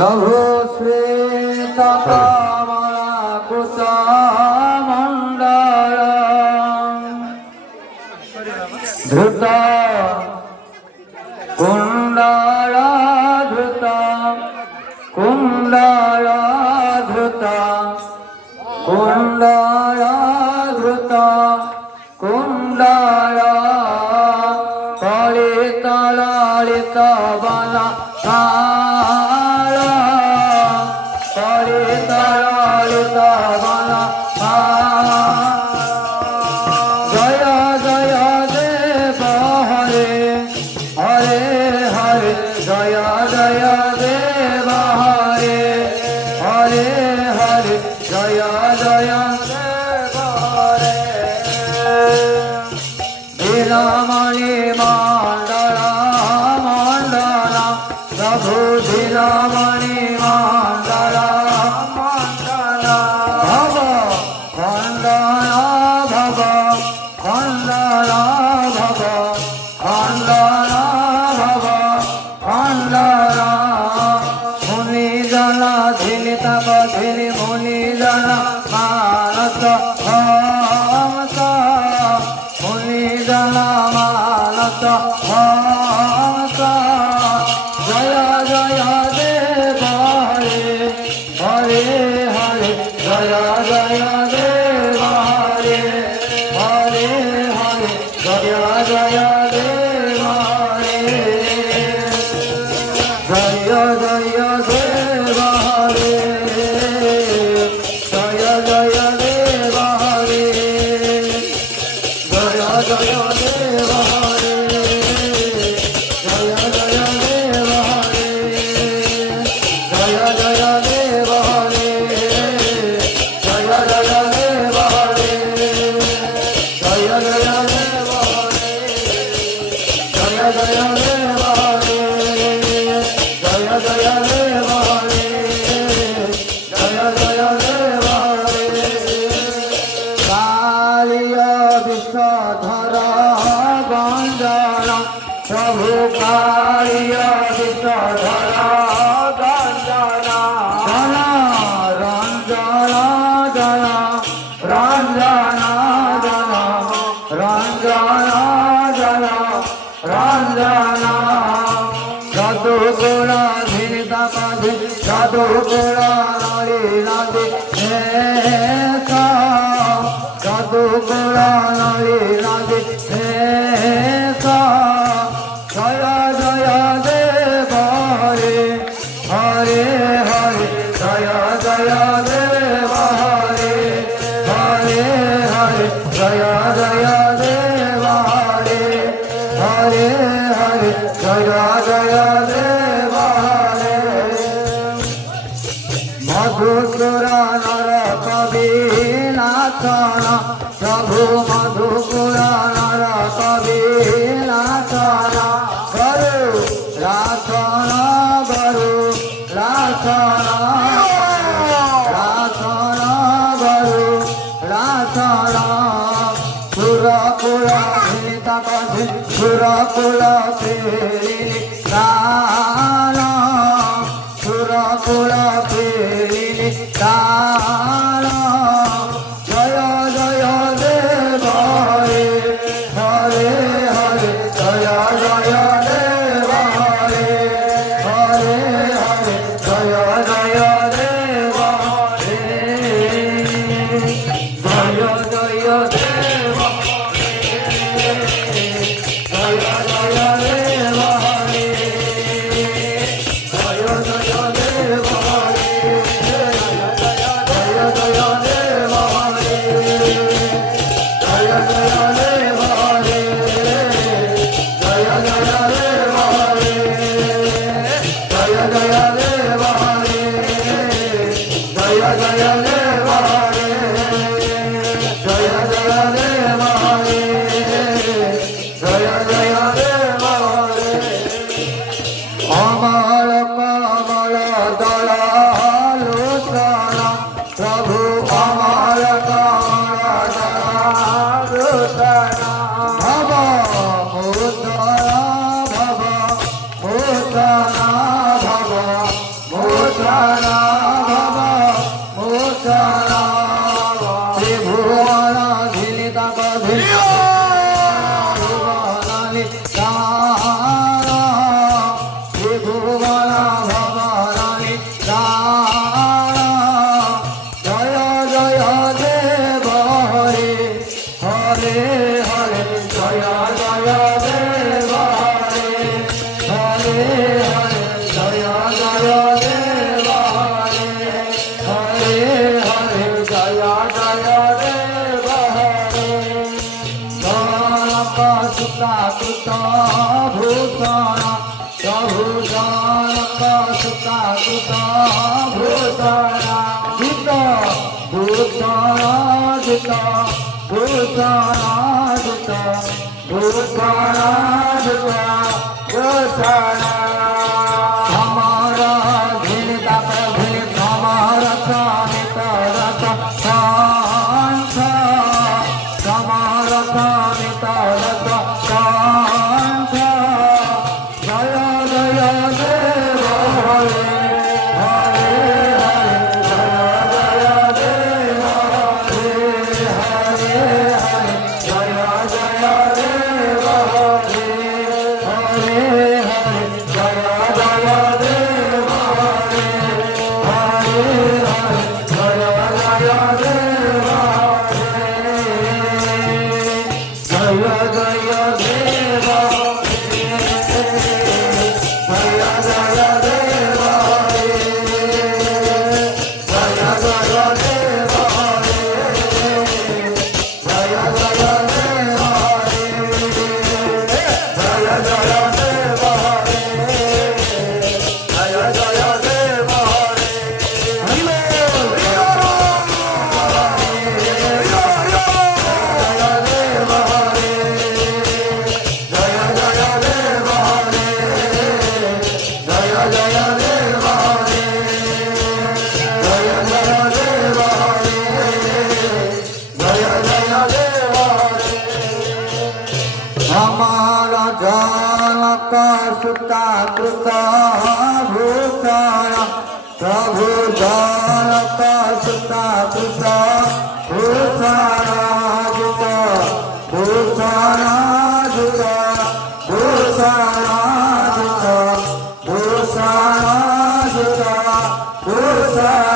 प्रभु श्वेतकमला कुचमण्डल धृत कुण्डल धृत कुण्डल धृत कुण्डल धृत कुण्डल ललित ललित बला ललित ललित बला जय जय देव हरे हरे हरे जय जय देव हरे हरे हरे जय जय देव हरे वीरमणि मंडल मंडल प्रभु वीरमणि मंडल मंडल भव खंडन भव खंडन भव खंडन भव खंडन मुनिजन धिनि तप धिनि मुनिजन मानस हंस मुनिजन मानस हंस जय जय देव हरे हरे हरे जय जय देव हरे हरे हरे जय जय देव हरे जय जय देव हरे जय जय देव हरे जय जय देव हरे जय जय देव हरे जय जय देव हरे जय जय देव हरे जय जय देव हरे जय जय देव हरे जय जय देव हरे जय जय देव हरे कालिय विषधर गंजन प्रभु कालिय विषधर गंजन जन रंजन जन रंजन जन रंजन जन रंजन जदुगुण धिनितपधि जदुगुण नलिनादि हेसा जदुगुण नलिनादि हेसा जय जय देव हरे हरे हरे जय जय देव हरे हरे हरे जय जय देव हरे हरे हरे जय जय देव हरे मधुसुर नर कवि नाचन प्रभु मधुसुर नर कवि नाचन गरु राचन गरु राचन राचन गरु राचन सुरकुल धिनितपधि सुरकुल फेरिनि दान सुरकुल फेरिनि दान जय जय देव हरे हरे हरे जय जय देव हरे हरे हरे जय जय देव हरे जय जय देव जय जय देव हरे जय जय देव हरे जय जय देव हरे जय जय देव हरे जय जय देव हरे जय जय देव हरे जय जय देव हरे जय जय देव हरे जय जय देव हरे अमल कमल दल लोचन प्रभु अमल कमल दल लोचन भव भूषण भव भूषण भव भूषण सुता सुता भूषणा जिता भूषणा जिता भूषणा जिता भूषणा जिता भूषणा हमारा भिन्नता का भिन्न हमारा कामित रथ कांक्षा हमारा कामित रथ कांक्षा जय जय देव हरे हरे हरे जय जय देव हरे हरे हरे जय जय देव हरे हरे हरे जय जय देव हरे हरे हरे जय जय देव हरे जय जय देव हमारा जनक सुता कृता भूषण प्रभु जनक सुता कृता भूषण जुत भूषण जुत भूषण जुत भूषण जुत भूषण